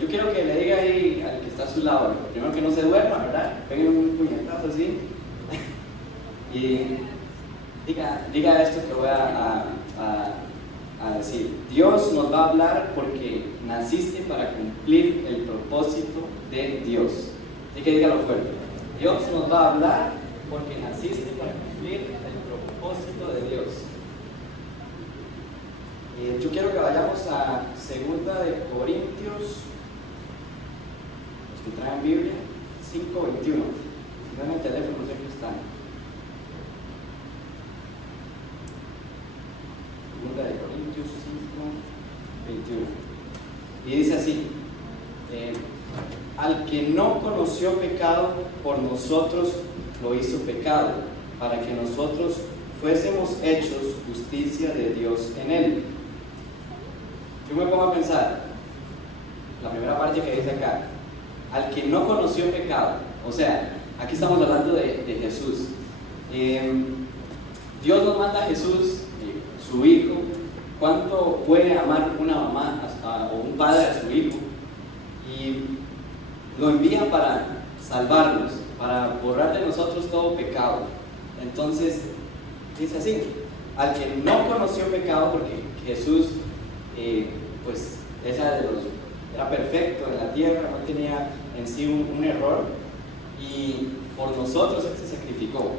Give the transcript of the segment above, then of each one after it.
Yo quiero que le diga ahí al que está a su lado, primero que no se duerma, ¿verdad? Peguen un puñetazo así y diga esto que voy a decir. Dios nos va a hablar porque naciste para cumplir el propósito de Dios. Así que dígalo fuerte. Dios nos va a hablar porque naciste para cumplir el propósito de Dios. Yo quiero que vayamos a 2 de Corintios, los que traen Biblia, 5:21. Si no en el teléfono, no sé qué están. 2 de Corintios 5:21. Y dice así: al que no conoció pecado, por nosotros lo hizo pecado, para que nosotros fuésemos hechos justicia de Dios en él. Yo me pongo a pensar, la primera parte que dice acá, al que no conoció pecado, o sea, aquí estamos hablando de Jesús. Dios nos manda a Jesús, su hijo. ¿Cuánto puede amar una mamá o un padre a su hijo? Y lo envía para salvarnos, para borrar de nosotros todo pecado. Entonces, dice así, al que no conoció pecado, porque Jesús pues era perfecto en la tierra, no tenía en sí un error, y por nosotros Él se sacrificó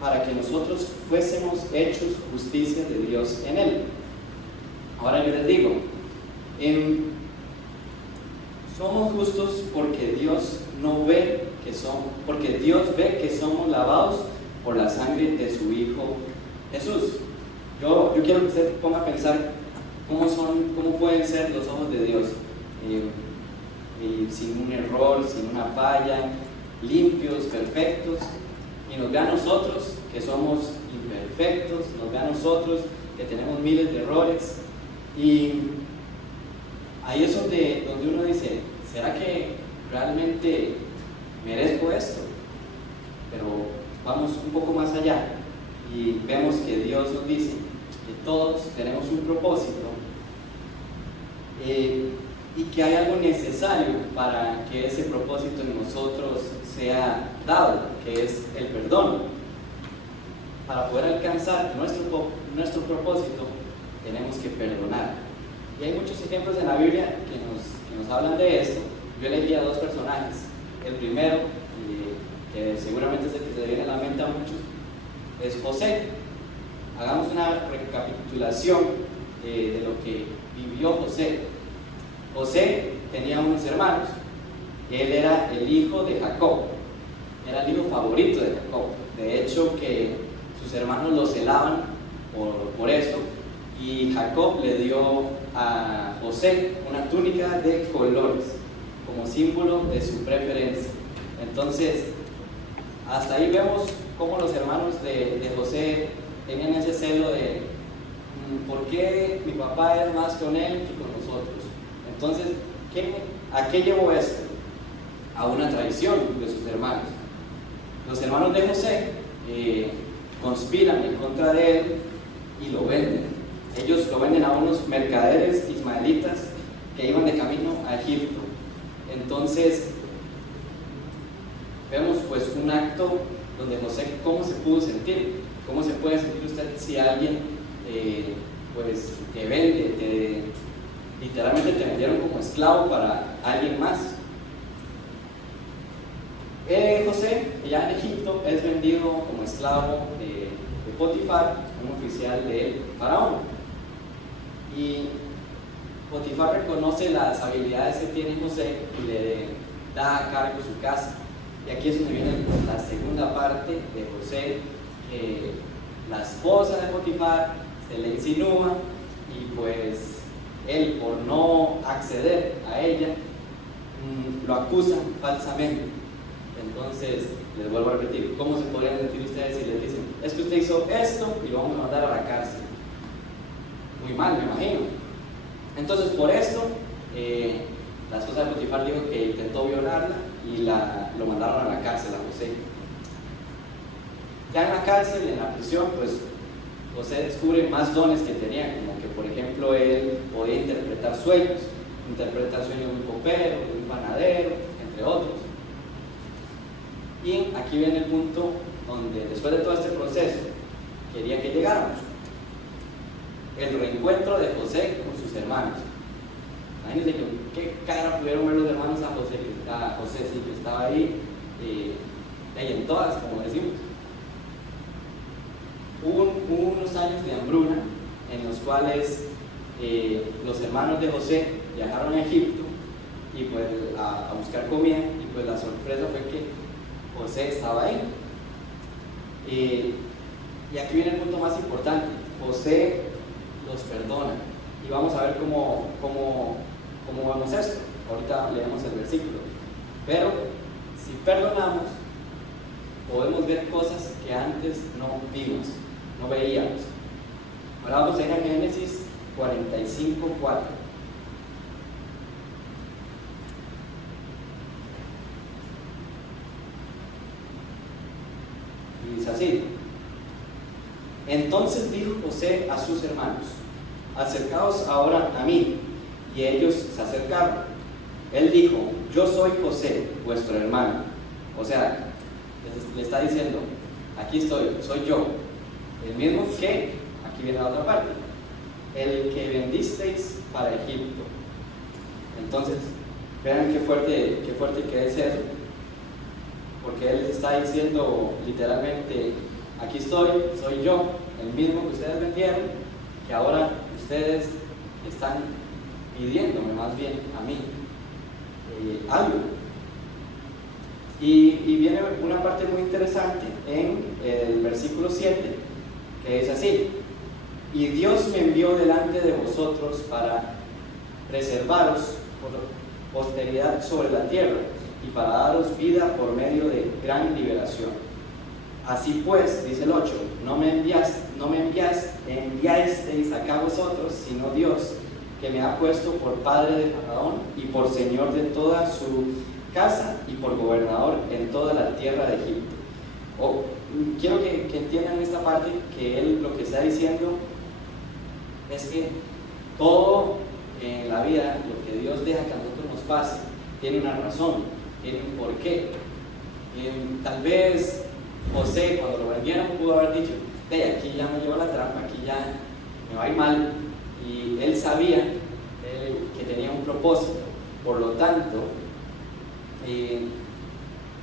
para que nosotros fuésemos hechos justicia de Dios en Él. Ahora yo les digo, somos justos porque Dios porque Dios ve que somos lavados por la sangre de su Hijo Jesús. Yo quiero que usted ponga a pensar cómo pueden ser los ojos de Dios, sin un error, sin una falla, limpios, perfectos, y nos ve a nosotros que somos imperfectos, nos ve a nosotros que tenemos miles de errores, y ahí es donde uno dice, ¿será que realmente merezco esto? Pero vamos un poco más allá y vemos que Dios nos dice que todos tenemos un propósito, y que hay algo necesario para que ese propósito en nosotros sea dado, que es el perdón. Para poder alcanzar nuestro propósito tenemos que perdonar. Y hay muchos ejemplos en la Biblia que nos hablan de esto. Yo elegí a 2 personajes. El primero, que seguramente es el que se viene a la mente a muchos, es José. Hagamos una recapitulación de lo que vivió José. José tenía unos hermanos. Él era el hijo de Jacob, era el hijo favorito de Jacob. De hecho, que sus hermanos lo celaban por eso, y Jacob le dio a José una túnica de colores como símbolo de su preferencia. Entonces, hasta ahí vemos cómo los hermanos de José tenían ese celo de ¿por qué mi papá era más con él que con nosotros? Entonces, ¿a qué llevó esto? A una traición de sus hermanos. Los hermanos de José conspiran en contra de él y lo venden. Ellos lo venden a unos mercaderes ismaelitas que iban de camino a Egipto. Entonces, vemos pues un acto donde José, ¿cómo se pudo sentir? ¿Cómo se puede sentir usted si alguien pues te vende, literalmente te vendieron como esclavo para alguien más? José, ya en Egipto, es vendido como esclavo de Potifar, un oficial del faraón. Y Potifar reconoce las habilidades que tiene José y le da a cargo su casa. Y aquí es donde viene la segunda parte de José, que la esposa de Potifar se le insinúa, y pues él, por no acceder a ella, lo acusan falsamente. Entonces, les vuelvo a repetir, ¿cómo se podrían sentir ustedes si les dicen, es que usted hizo esto y lo vamos a mandar a la cárcel? Muy mal, me imagino. Entonces, por esto, la esposa de Potifar dijo que intentó violarla y lo mandaron a la cárcel a José. Ya en la cárcel, en la prisión, pues José descubre más dones que tenía, como que por ejemplo él podía interpretar sueños. interpreta el sueño de un copero, de un panadero, entre otros. Y aquí viene el punto donde, después de todo este proceso, quería que llegáramos. El reencuentro de José con sus hermanos. Imagínense qué cara pudieron ver los hermanos a José, sí, que estaba ahí, en todas, como decimos. Hubo unos años de hambruna en los cuales los hermanos de José viajaron a Egipto y pues a buscar comida, y pues la sorpresa fue que José estaba ahí. Y aquí viene el punto más importante: José los perdona, y vamos a ver cómo vemos esto. Ahorita leemos el versículo, pero si perdonamos podemos ver cosas que antes no vimos, no veíamos. Ahora vamos a ir a Génesis 45:4. Y dice así: entonces dijo José a sus hermanos: acercaos ahora a mí. Y ellos se acercaron. Él dijo: yo soy José, vuestro hermano. O sea, le está diciendo: aquí estoy, soy yo, el mismo que, aquí viene la otra parte, el que vendisteis para Egipto. Entonces, vean qué fuerte que es eso, porque él está diciendo literalmente: aquí estoy, soy yo, el mismo que ustedes vendieron, que ahora ustedes están pidiéndome más bien a mí algo. Y viene una parte muy interesante en el versículo 7, que es así: y Dios me envió delante de vosotros para preservaros por posteridad sobre la tierra, y para daros vida por medio de gran liberación. Así pues, dice el 8, no me enviasteis acá vosotros, sino Dios, que me ha puesto por padre de Faraón y por señor de toda su casa y por gobernador en toda la tierra de Egipto. Quiero que entiendan esta parte, que él lo que está diciendo es que todo en la vida, lo que Dios deja que a nosotros nos pase, tiene una razón, tiene un porqué. Tal vez José, cuando lo vendieron, pudo haber dicho: aquí ya me llevo la trampa, aquí ya me va a ir mal. Y él sabía que tenía un propósito. Por lo tanto,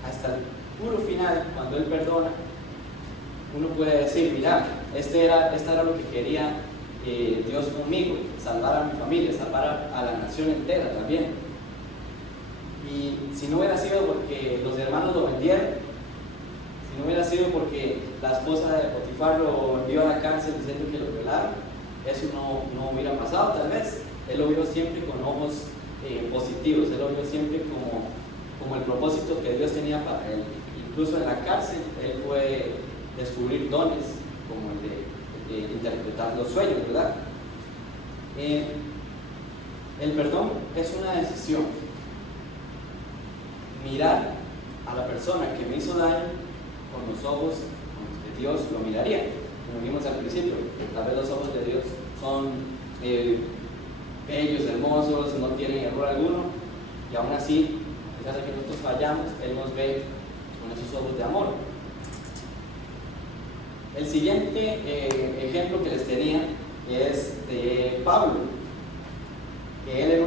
hasta el puro final, cuando él perdona, uno puede decir: mira, esta era lo que quería Dios conmigo, salvar a mi familia, salvar a la nación entera también. Y si no hubiera sido porque los hermanos lo vendieron, si no hubiera sido porque la esposa de Potifar lo envió a la cárcel diciendo que lo violaron, eso no hubiera pasado. Tal vez él lo vio siempre con ojos positivos, él lo vio siempre como el propósito que Dios tenía para él. Incluso en la cárcel él puede descubrir dones como el de interpretar los sueños, ¿verdad? El perdón es una decisión. Mirar a la persona que me hizo daño con los ojos con los que Dios lo miraría. Como vimos al principio, tal vez los ojos de Dios son bellos, hermosos, no tienen error alguno, y aún así, a pesar de que nosotros fallamos, Él nos ve con esos ojos de amor. El siguiente ejemplo que les tenía es de Pablo, que él en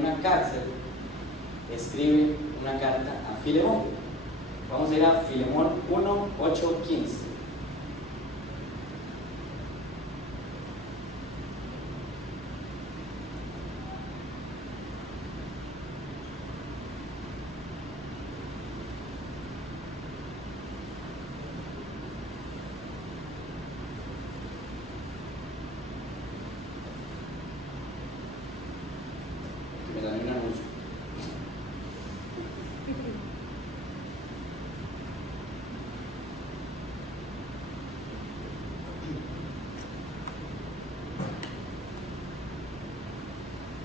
una cárcel escribe una carta a Filemón. Vamos a ir a Filemón 1, 8, 15.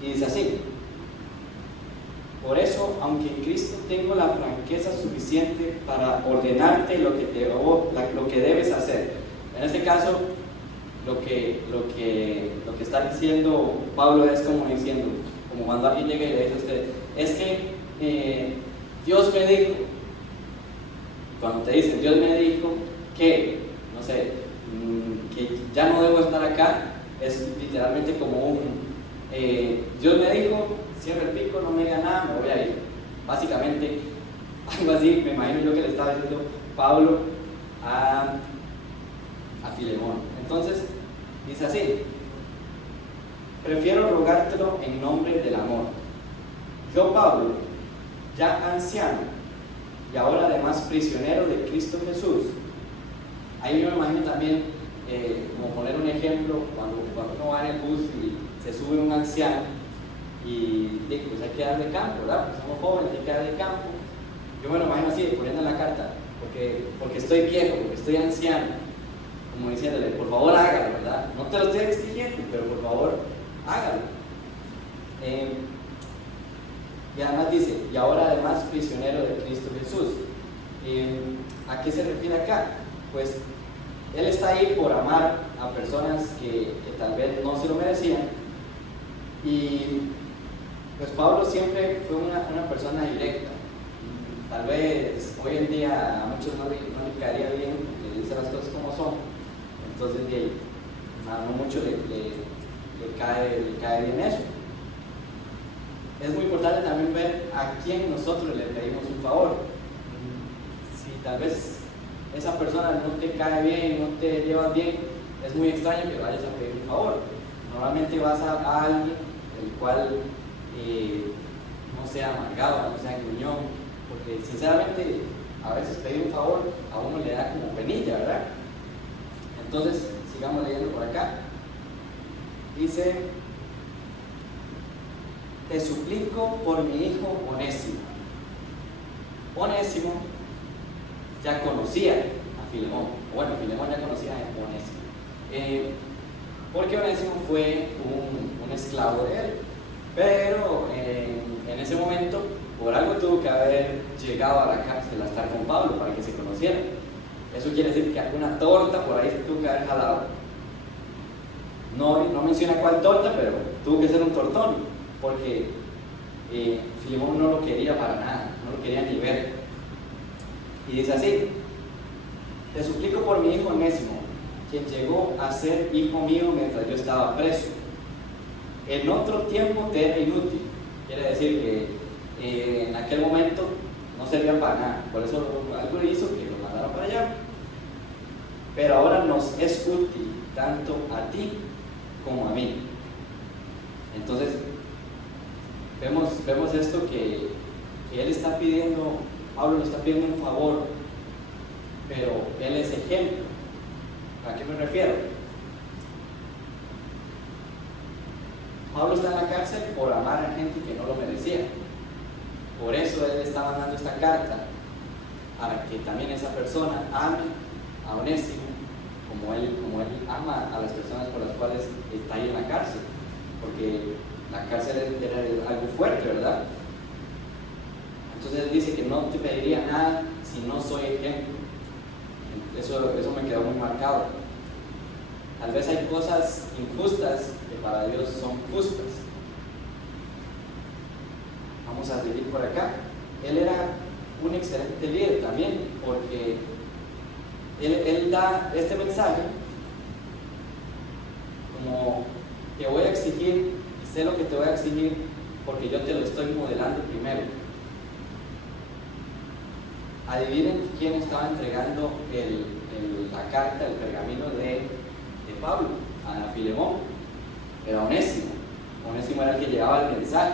Y dice así: por eso, aunque en Cristo tengo la franqueza suficiente para ordenarte lo que debes hacer. En este caso, lo que está diciendo Pablo es como como cuando alguien llega y le dice a usted, es que Dios me dijo, cuando te dicen Dios me dijo que, no sé, que ya no debo estar acá, es literalmente como un Dios me dijo, cierra el pico, no me diga nada, me voy a ir. Básicamente, algo así, me imagino yo que le estaba diciendo Pablo a Filemón. Entonces, dice así: prefiero rogártelo en nombre del amor. Yo, Pablo, ya anciano y ahora además prisionero de Cristo Jesús. Ahí yo me imagino también, como poner un ejemplo, cuando uno va en el bus y se sube un anciano y pues hay que darle campo, ¿verdad? Pues somos jóvenes, hay que darle campo. Yo me lo imagino así, poniendo en la carta, porque estoy viejo, porque estoy anciano, como diciéndole, por favor hágalo, ¿verdad? No te lo estoy exigiendo, pero por favor hágalo. Y además dice, y ahora además prisionero de Cristo Jesús. ¿A qué se refiere acá? Pues él está ahí por amar a personas que tal vez no se lo merecían, y pues Pablo siempre fue una persona directa. Tal vez hoy en día a muchos no le caería bien, le dice las cosas como son, entonces a no mucho le cae bien eso. Es muy importante también ver a quién nosotros le pedimos un favor. Si tal vez esa persona no te cae bien, no te llevas bien, es muy extraño que vayas a pedir un favor. Normalmente vas a alguien el cual no sea amargado, no sea gruñón, porque sinceramente a veces pedir un favor a uno le da como penilla, ¿verdad? Entonces, sigamos leyendo por acá. Dice: te suplico por mi hijo Onésimo. Onésimo ya conocía a Filemón, bueno, Filemón ya conocía a Onésimo, porque Onésimo fue un esclavo de él, pero en ese momento por algo tuvo que haber llegado a la cárcel a estar con Pablo para que se conocieran. Eso quiere decir que alguna torta por ahí se tuvo que haber jalado. No menciona cuál torta, pero tuvo que ser un tortón, porque Filemón no lo quería para nada, no lo quería ni ver. Y dice así: te suplico por mi hijo Onésimo, quien llegó a ser hijo mío mientras yo estaba preso. En otro tiempo te era inútil. Quiere decir que en aquel momento no servían para nada, por eso algo hizo que lo mandaron para allá. Pero ahora nos es útil tanto a ti como a mí. Entonces vemos esto que él está pidiendo, Pablo le está pidiendo un favor, pero él es ejemplo. ¿A qué me refiero? Pablo está en la cárcel por amar a gente que no lo merecía. Por eso él está mandando esta carta, para que también esa persona ame a Onésimo como él ama a las personas por las cuales está ahí en la cárcel, porque la cárcel era algo fuerte, ¿verdad? Entonces él dice que no te pediría nada si no soy ejemplo. Eso me quedó muy marcado. Tal vez hay cosas injustas que para Dios son justas. Vamos a seguir por acá. Él era un excelente líder también, porque él da este mensaje como: te voy a exigir, y sé lo que te voy a exigir porque yo te lo estoy modelando primero. Adivinen quién estaba entregando la carta, el pergamino de Pablo a Filemón. Era Onésimo. Onésimo era el que llevaba el mensaje.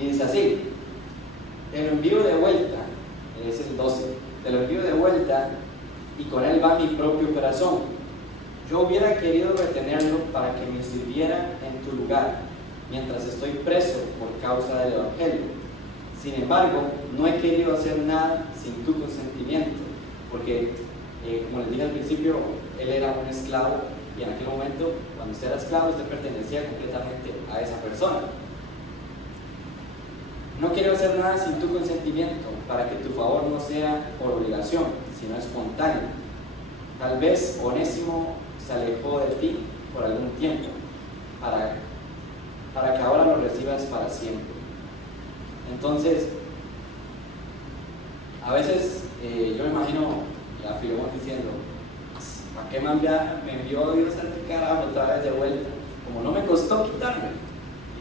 Y dice así: te lo envío de vuelta, es el 12, te lo envío de vuelta y con él va mi propio corazón. Yo hubiera querido retenerlo para que me sirviera en tu lugar mientras estoy preso por causa del Evangelio. Sin embargo, no he querido hacer nada sin tu consentimiento, porque como les dije al principio, él era un esclavo, y en aquel momento, cuando usted era esclavo, usted pertenecía completamente a esa persona. No quiero hacer nada sin tu consentimiento, para que tu favor no sea por obligación, sino espontáneo. Tal vez Onésimo se alejó de ti por algún tiempo, para que ahora siempre. Entonces, a veces yo me imagino a Filemón diciendo, ¿para qué me envió Dios a este carajo otra vez de vuelta? Como no me costó quitarme,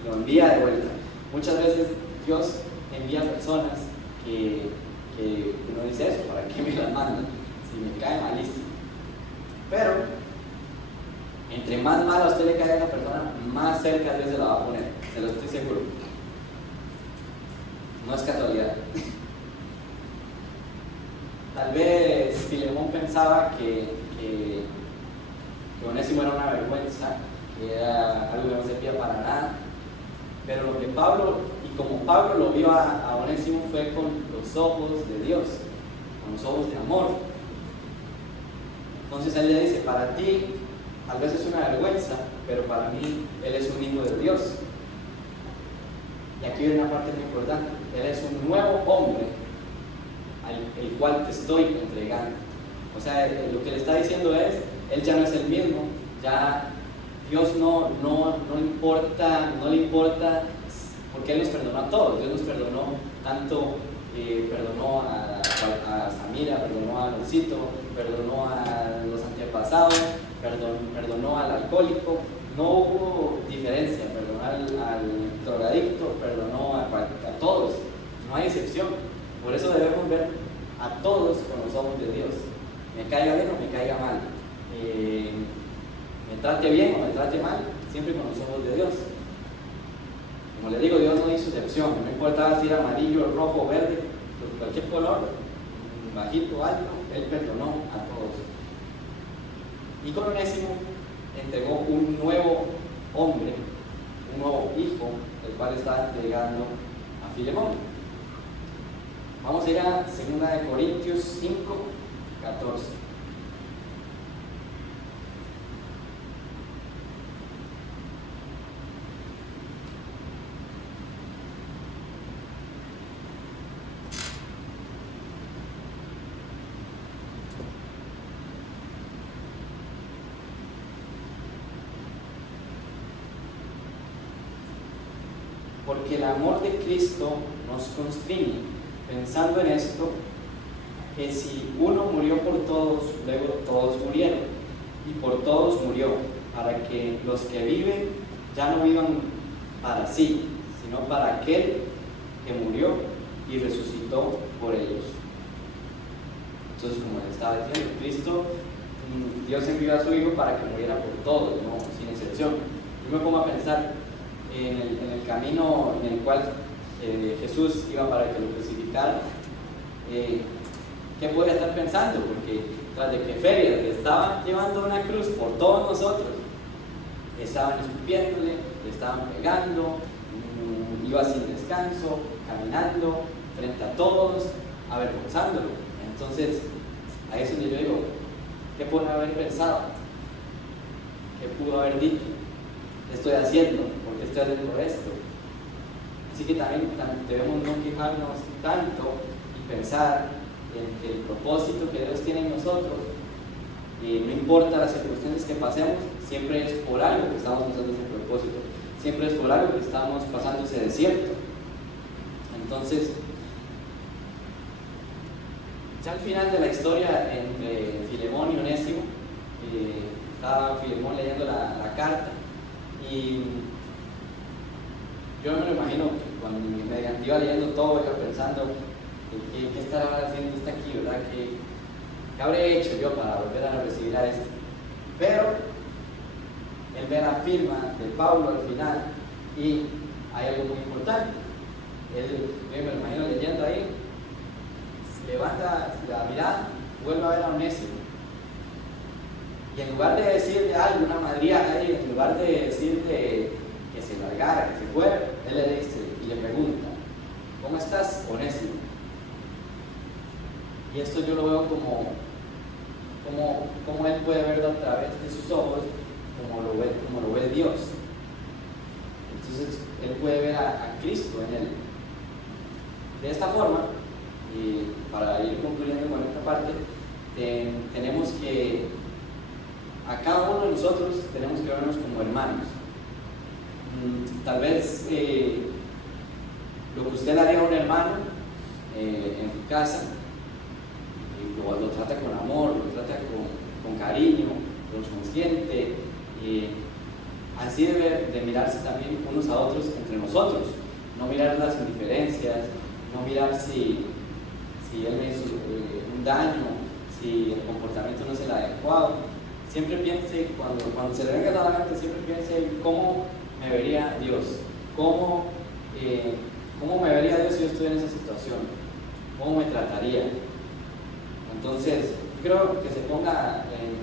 y lo envía de vuelta. Muchas veces Dios envía personas que uno dice eso, ¿para qué me las mandan? Si me cae malísimo. Pero, entre más mal a usted le cae a esa persona, más cerca Dios se la va a poner, se lo estoy seguro. No es casualidad. Tal vez Filemón pensaba que Onésimo era una vergüenza, que era algo que no servía para nada, pero lo que Pablo, y como Pablo lo vio a Onésimo, fue con los ojos de Dios, con los ojos de amor. Entonces él le dice, para ti tal vez es una vergüenza, pero para mí él es un hijo de Dios. Y aquí viene una parte muy importante, él es un nuevo hombre el cual te estoy entregando. O sea, lo que le está diciendo es, él ya no es el mismo, ya Dios no le importa, porque Él nos perdonó a todos. Dios nos perdonó tanto, perdonó a Samira, perdonó a Luisito, perdonó a los antepasados, perdonó al alcohólico. No hubo diferencia, perdonó al drogadicto, perdonó a todos, no hay excepción. Por eso debemos ver a todos con los ojos de Dios. Me caiga bien o me caiga mal, me trate bien o me trate mal, siempre con los ojos de Dios. Como les digo, Dios no hizo excepción, no importaba si era amarillo, rojo, verde, cualquier color, bajito, alto, Él perdonó a todos. Y con Onésimo entregó un nuevo hombre, un nuevo hijo, el cual está entregando a Filemón. Vamos a ir a 2 Corintios 5, 14. Porque el amor de Cristo nos constriñe, pensando en esto, que si uno murió por todos, luego todos murieron, y por todos murió, para que los que viven ya no vivan para sí, sino para aquel que murió y resucitó por ellos. Entonces, como les estaba diciendo, Cristo, Dios envió a su Hijo para que muriera por todos, ¿no? Sin excepción. Yo me pongo a pensar en el camino en el cual Jesús iba para que lo crucificaran. ¿Qué podría estar pensando? Porque tras de que Ferias le estaban llevando una cruz por todos nosotros, estaban escupiéndole, le estaban pegando, iba sin descanso, caminando frente a todos, avergonzándolo. Entonces, ahí es donde yo digo, ¿qué pudo haber pensado? ¿Qué pudo haber dicho? ¿Qué estoy haciendo? ¿Por qué estoy haciendo esto? Así que también debemos no quejarnos tanto y pensar en que el propósito que Dios tiene en nosotros, no importa las circunstancias que pasemos, siempre es por algo que estamos pasando ese propósito, siempre es por algo que estamos pasando ese desierto. Entonces, ya al final de la historia entre Filemón y Onésimo, estaba Filemón leyendo la carta y yo me lo imagino que cuando mediante iba leyendo todo, iba pensando ¿qué estará haciendo este aquí, verdad? ¿Qué habré hecho yo para volver a recibir a este? Pero él ve la firma de Pablo al final y hay algo muy importante. Yo me lo imagino leyendo ahí, levanta la mirada, vuelve a ver a Onésimo y en lugar de decirle algo, una madriada ahí, en lugar de decirle que se largara, que se fuera, él le dice y le pregunta, ¿cómo estás, Onésimo? Y esto yo lo veo como él puede verlo a través de sus ojos, como lo ve Dios. Entonces él puede ver a Cristo en él. De esta forma, y para ir concluyendo con esta parte, tenemos que, a cada uno de nosotros tenemos que vernos como hermanos. Tal vez lo que usted le haría a un hermano en su casa, lo trata con amor, lo trata con cariño, lo consiente. Así debe de mirarse también unos a otros entre nosotros, no mirar las indiferencias, no mirar si él me hizo un daño, si el comportamiento no es el adecuado. Siempre piense, cuando se le venga a la mente, siempre piense cómo me vería Dios, cómo me vería Dios si yo estuviera en esa situación, cómo me trataría. Entonces, creo que se ponga en